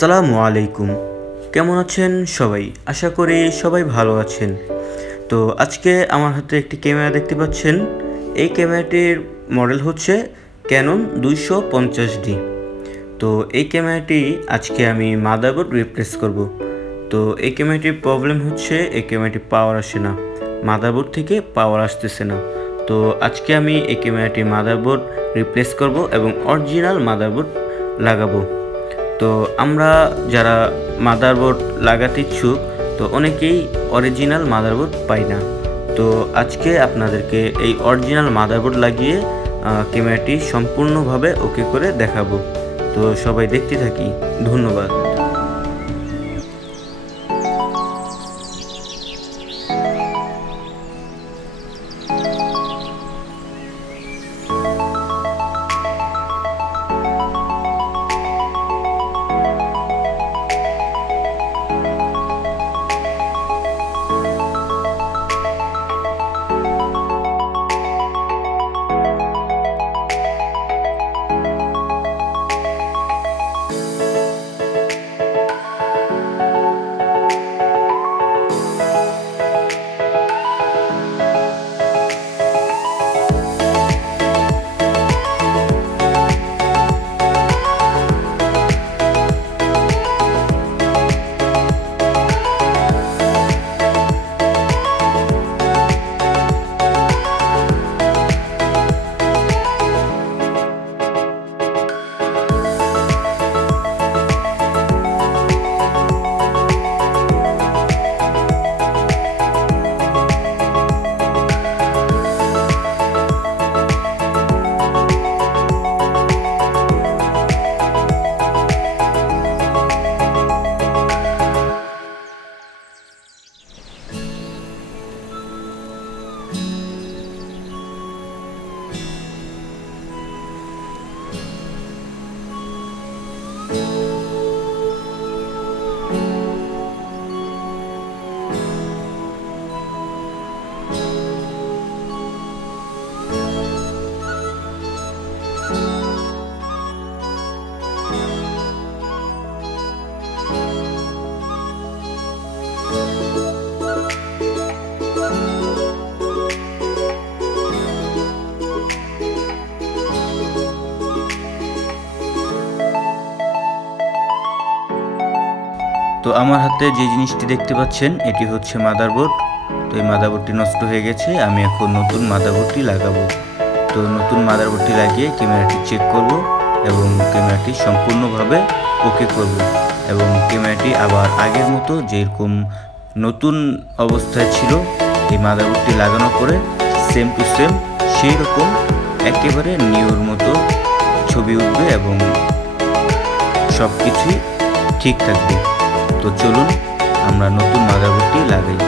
আসসালামু আলাইকুম। কেমন আছেন সবাই? আশা করি সবাই ভালো আছেন। তো আজকে আমার হাতে একটি ক্যামেরা দেখতে পাচ্ছেন। এই ক্যামেরাটির মডেল হচ্ছে Canon 250D। তো এই ক্যামেরাটি আজকে আমি মাদারবোর্ড রিপ্লেস করব। তো এই ক্যামেরাটির প্রবলেম হচ্ছে এই ক্যামেরাটি পাওয়ার আসে না, মাদারবোর্ড থেকে পাওয়ার আসতেছে না। তো আজকে আমি এই ক্যামেরাটির মাদারবোর্ড রিপ্লেস করব এবং অরিজিনাল মাদারবোর্ড লাগাবো। তো আমরা যারা মাদারবোর্ড লাগাতে ইচ্ছুক, তো অনেকেই অরিজিনাল মাদারবোর্ড পাই না। তো আজকে আপনাদেরকে এই অরিজিনাল মাদারবোর্ড লাগিয়ে ক্যামেরাটি সম্পূর্ণভাবে ওকে করে দেখাবো। তো সবাই দেখতে থাকি। ধন্যবাদ। তো আমার হাতে যে জিনিসটি দেখতে পাচ্ছেন এটি হচ্ছে মাদারবোর্ড। তো এই মাদারবোর্ডটি নষ্ট হয়ে গেছে, আমি এখন নতুন মাদারবোর্ডটি লাগাবো। তো নতুন মাদারবোর্ডটি লাগিয়ে ক্যামেরাটি চেক করব এবং ক্যামেরাটি সম্পূর্ণভাবে ওকে করব এবং ক্যামেরাটি আবার আগের মতো যেরকম নতুন অবস্থায় ছিল এই মাদারবোর্ডটি লাগানোর পরে সেম টু সেম সেই রকম একেবারে নিউর মতো ছবি উঠবে এবং সব কিছুই ঠিক থাকবে। তো চলুন আমরা নতুন মাদারবোর্ডটি লাগাই।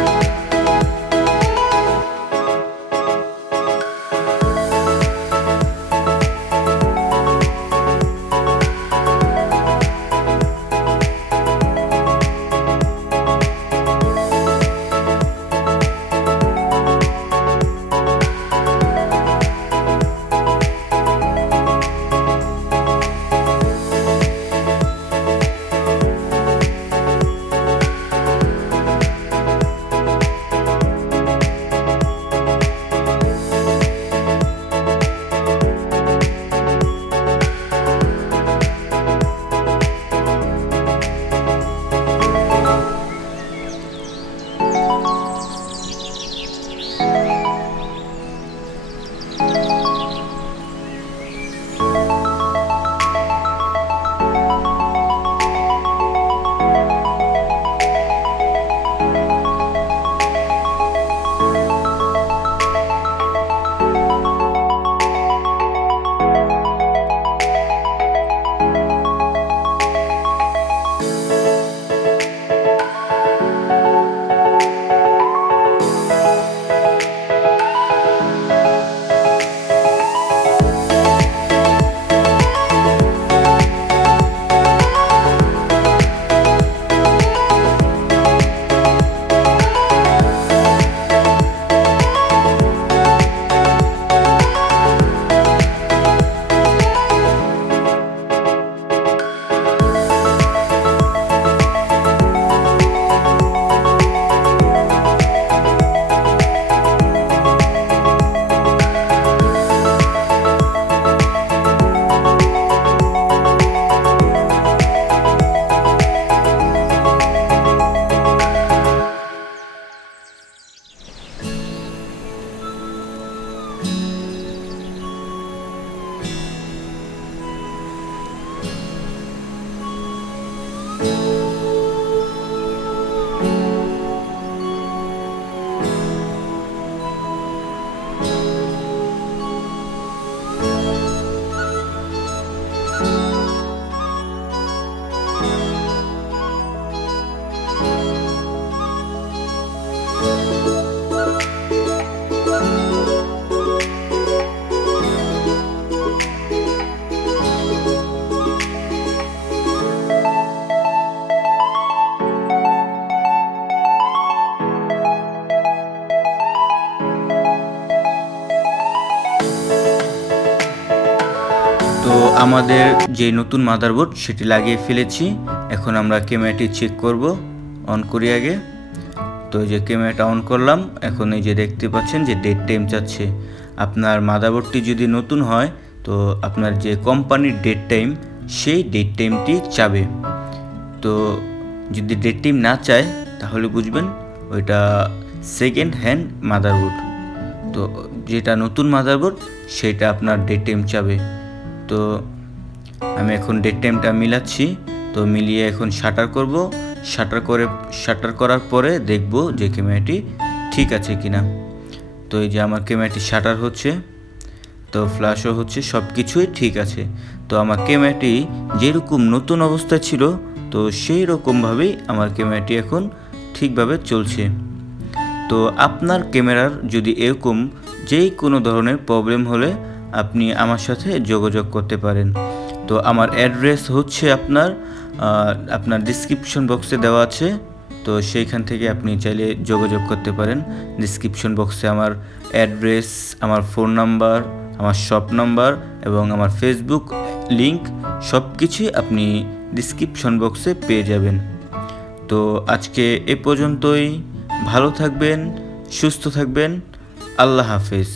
আমাদের যে নতুন মাদারবোর্ড সেটি লাগিয়ে ফেলেছি। এখন আমরা ক্যামেরাটি চেক করব। অন করি আগে। তো এই যে ক্যামেরাটা অন করলাম, এখন এই যে দেখতে পাচ্ছেন যে ডেট টাইম চাচ্ছে। আপনার মাদারবোর্ডটি যদি নতুন হয় তো আপনার যে কোম্পানির ডেট টাইম সেই ডেট টাইমটি চাবে। তো যদি ডেট টাইম না চায় তাহলে বুঝবেন ওইটা সেকেন্ড হ্যান্ড মাদারবোর্ড। তো যেটা নতুন মাদারবোর্ড সেটা আপনার ডেট টাইম চাবে। তো আমি এখন ডেট টাইমটা মিলাচ্ছি। তো মিলিয়ে এখন শাটার করব। শাটার করার পরে দেখব যে ক্যামেরাটি ঠিক আছে কিনা। তো এই যে আমার ক্যামেরাটি শাটার হচ্ছে, তো ফ্ল্যাশও হচ্ছে, সব কিছুই ঠিক আছে। তো আমার ক্যামেরাটি যেরকম নতুন অবস্থায় ছিল তো সেই রকমভাবেই আমার ক্যামেরাটি এখন ঠিকভাবে চলছে। তো আপনার ক্যামেরার যদি এরকম যেই কোনো ধরনের প্রবলেম হলে আপনি আমার সাথে যোগাযোগ করতে পারেন। তো আমার অ্যাড্রেস হচ্ছে আপনার ডিসক্রিপশন বক্সে দেওয়া আছে। তো সেইখান থেকে আপনি চাইলে যোগাযোগ করতে পারেন। ডিসক্রিপশন বক্সে আমার অ্যাড্রেস, আমার ফোন নাম্বার, আমার শপ নাম্বার এবং আমার ফেসবুক লিংক সব কিছুই আপনি ডিসক্রিপশন বক্সে পেয়ে যাবেন। তো আজকে এ পর্যন্তই। ভালো থাকবেন, সুস্থ থাকবেন। আল্লাহ হাফেজ।